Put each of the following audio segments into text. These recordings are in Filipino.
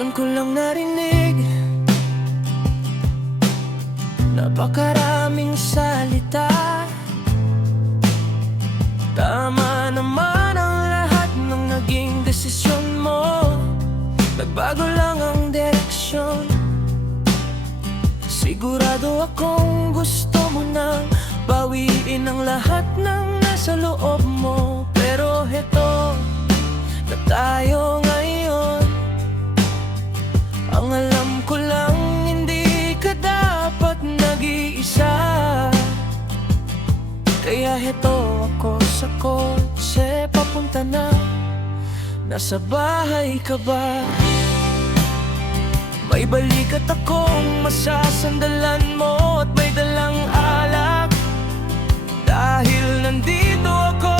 Ngayon ko lang narinig, napakaraming salita. Tama naman ang lahat ng naging desisyon mo. Nagbago lang ang direksyon. Sigurado akong gusto mo nang bawiin ang lahat ng nasa loob mo. Pero heto na tayo ngayon. Ang alam ko lang, hindi ka dapat nag-iisa. Kaya heto ako sa kotse, papunta na. Nasa bahay ka ba? May balikat akong masasandalan mo at may dalang alak. Dahil nandito ako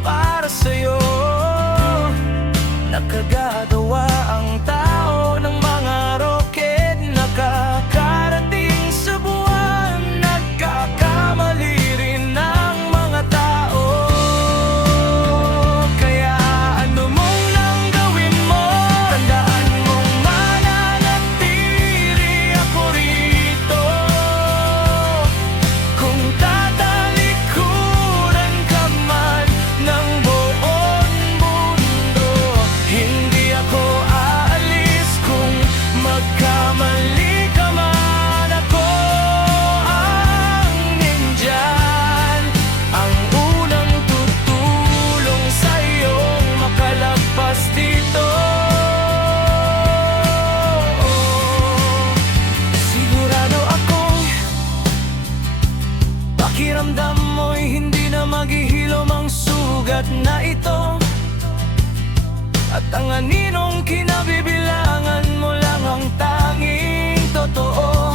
para sa'yo. Nakagagawa ang tao ng mga rocket. Nakakarating sa buwan. Nagkakamali rin ang mga tao. Kaya ano mong nang gawin mo, tandaan mong mananatili ako rito. Kung tatalikuran ka man ng buong mundo, hindi ako aalis. Kung magkamali ka man, ako ang nandyan. Ang unang tutulong sa'yong makalagpas dito. Sigurado akong pakiramdam mo'y hindi na maghihilom ang sugat na ito. At ang aninong kinabibilangan mo lang ang tanging totoo.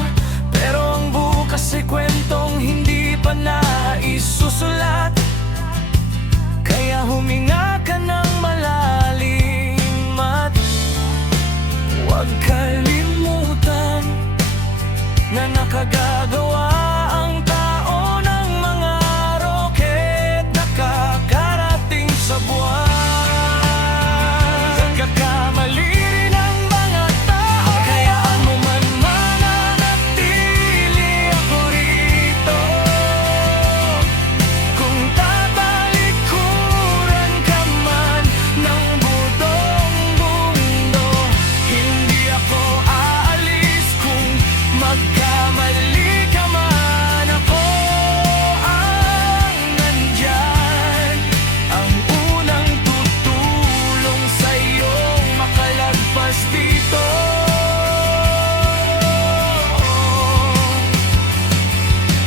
Pero ang bukas ay kwentong hindi pa naisusulat. Kaya huminga ka ng malalim at huwag kalimutan na nakagagawa ang tao ng mga rocket. Nakakarating sa buwan. Nagkakamali rin ang mga tao. Hayaan mo man mananatili ako rito. Kung tatalikuran ka man ng buong mundo, hindi ako aalis. Kung magkamali ka man, ako ang nandyan. Ang unang tutulong sa'yong makalagpas dito.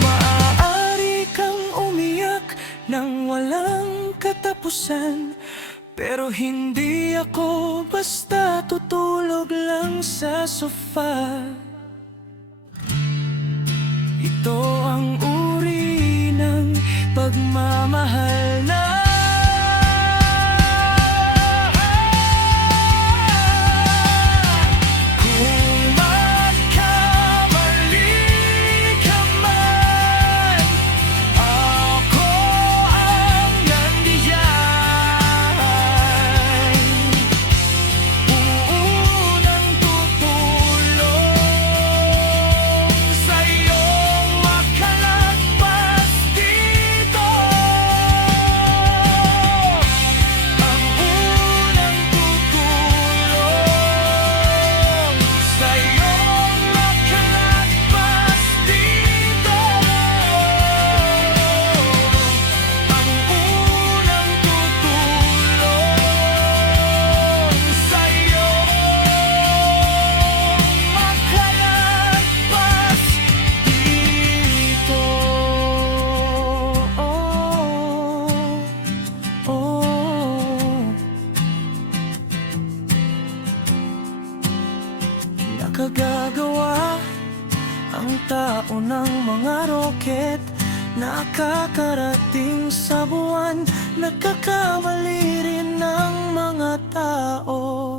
Maaari kang umiyak nang walang katapusan, pero hindi ako basta tutulog lang sa sofa. Ito ang uri ng pagmamahal na kung magkamali ka man, ako ang nandiyan. Unang tutulong sa'yong makalagpas dito. Ang unang tutulong sa'yong makalagpas dito. Ang unang tutulong sa'yong makalagpas dito. Nakagagawa ang tao ng mga rocket. Nakakarating sa buwan. Nagkakamali rin ng mga tao.